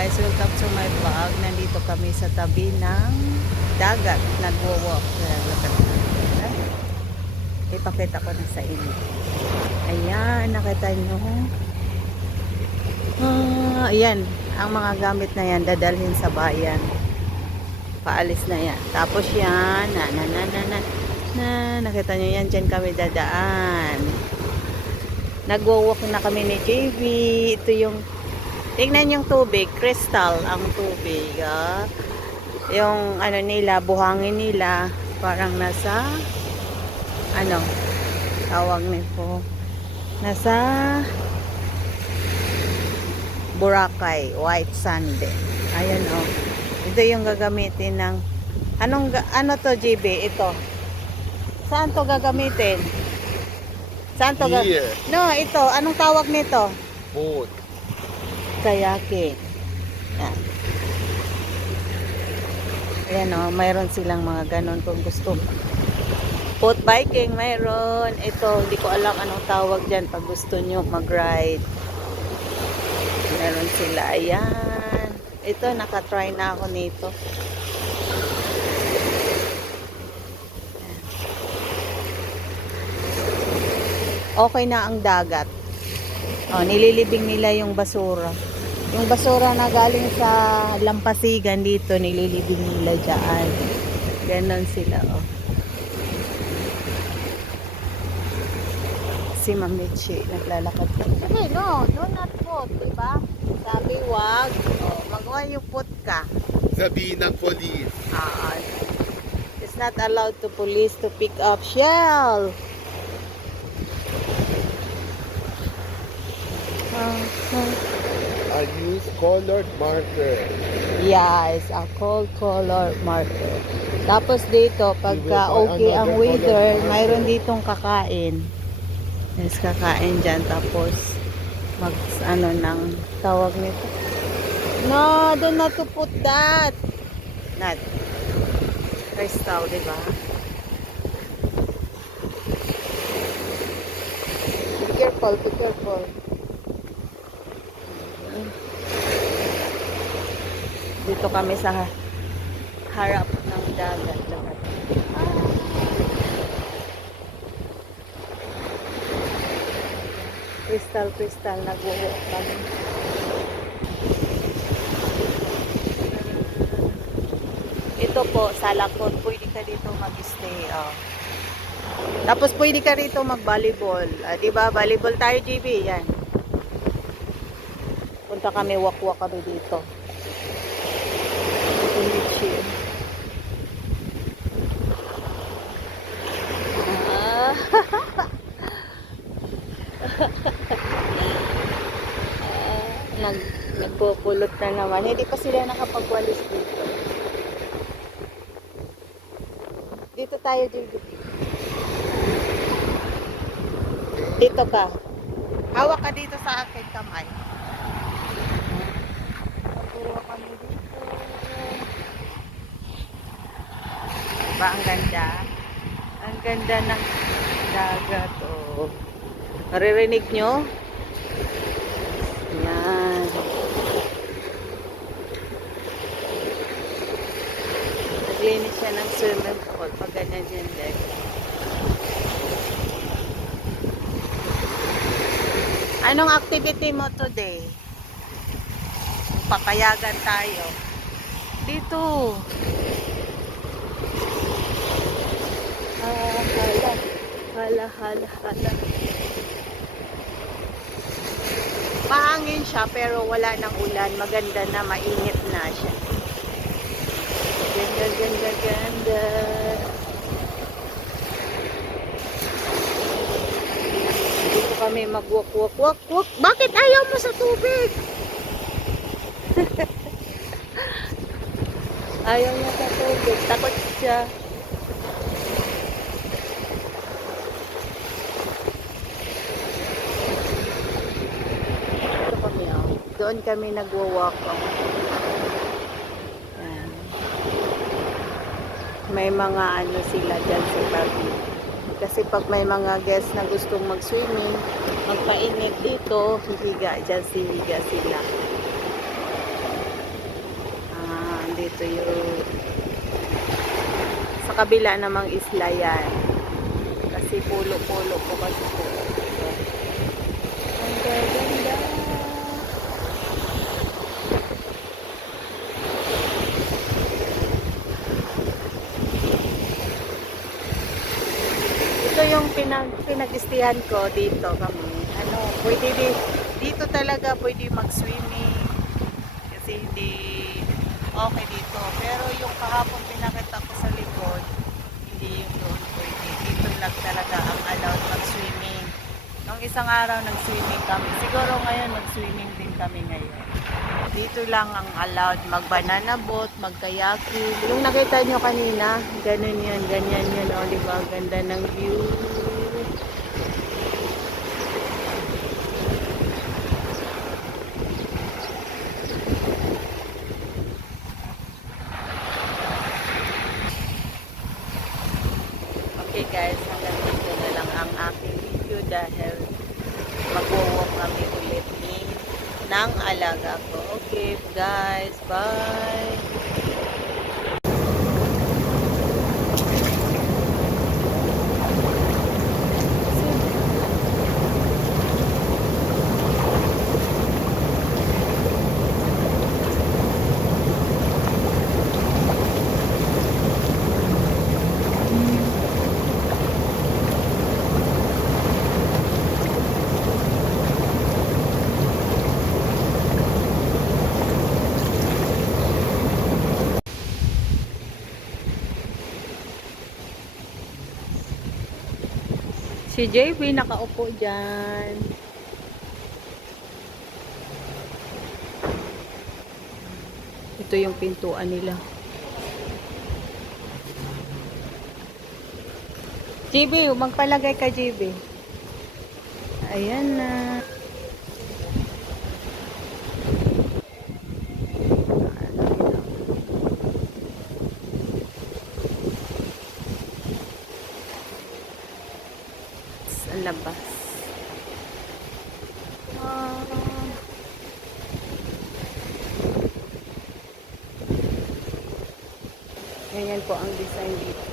guys, welcome to my vlog. Nandito kami sa tabi ng dagat. Nagwo-walk. Ipakita ko na sa inyo. Ayan, nakita nyo. Ayan, ang mga gamit na yan, dadalhin sa bayan. Paalis na yan. Tapos yan, nakita nyo yan, dyan kami dadaan. Nagwo-walk na kami ni JV. Ito yung tingnan yung tubig, crystal ang tubig. Yung ano nila, buhangin nila, parang nasa ano, tawag nito, nasa Boracay, white sand. Ayan oh. Ito yung gagamitin ng ano to JB? Ito. Saan to gagamitin? Saan to No, ito. Anong tawag nito? Boat. Kayaking. Yan. Ayan o, mayroon silang mga ganon kung gusto. Boat biking, mayroon. Ito, hindi ko alam anong tawag dyan pag gusto nyo mag-ride. Meron sila. Ayan. Ito, nakatry na ako nito. Okay na ang dagat. Oh, nililibing nila yung basura. Yung basura na galing sa lampasigan dito, nililibing nila dyan. Ganon sila, oh. Si Mamichi, naglalakad ka. Okay, no, not put, diba? Sabi, wag. Oh, magawa yung put ka. Sabi ng police. It's not allowed to police to pick up shell. I use colored marker. Yes, a cold color marker. Tapos dito, pagka okay ang weather, mayroon ditong kakain. Yes, kakain dyan. Tapos, ano ng tawag nito. No, do not to put that. Not. Crystal, diba? Be careful, be careful. Dito kami sa harap ng dagat. Crystal, nag-walk kami. Ito po, Salakot. Pwede ka dito mag-stay. Oh. Tapos pwede ka rito mag-volleyball. Diba? Volleyball tayo, JB. Yan. Punta kami, walk-walk kami dito. Nagpupulot na naman. Hindi pa sila nakapagwalis dito. Dito tayo, dito. Dito ka. Hawak ka dito sa akin, kamay. Magpuro kami dito. Diba, ang ganda? Ang ganda ng dagat, oh. Naririnig nyo? Yan. Naglinis siya ng swimming pool pag ganyan dyan, guys. Anong activity mo today? Papayagan tayo. Dito. Hala. Mahangin siya pero wala nang ulan. Maganda na, mainit na siya. Ganda. Dito kami mag-walk. Bakit ayaw mo sa tubig? Ayaw niya sa tubig. Takot siya. Doon kami nagwo-walk. May mga ano sila dyan sa tabi. Kasi pag may mga guests na gustong mag-swimming, magpainit dito, hihiga dyan, hihiga sila. Ito yung sa kabila namang isla yan. Kasi pulo-pulo po kasi po. Diba? Ang ganda. Ito yung pinag-istihan ko dito kami. Ano, dito talaga pwede mag-swimming. Kasi hindi okay dito. Pero yung kahapon pinakita ko sa likod, hindi yung doon pwede. Dito lang talaga ang allowed mag-swimming. Nung isang araw nag-swimming kami. Siguro ngayon mag-swimming din kami ngayon. Dito lang ang allowed mag-banana boat, mag-kayaking. Yung nakita nyo kanina, ganun yun, ganyan yun. O, diba? Ganda ng view. Okay guys, hanggang dito na lang ang aking video dahil mag-walk kami ulit ng alaga ko. Okay guys, bye! Si JB nakaupo dyan. Ito yung pintuan nila. JB, magpalagay ka JB. Ayan na. Ang labas. Ganyan po ang design dito.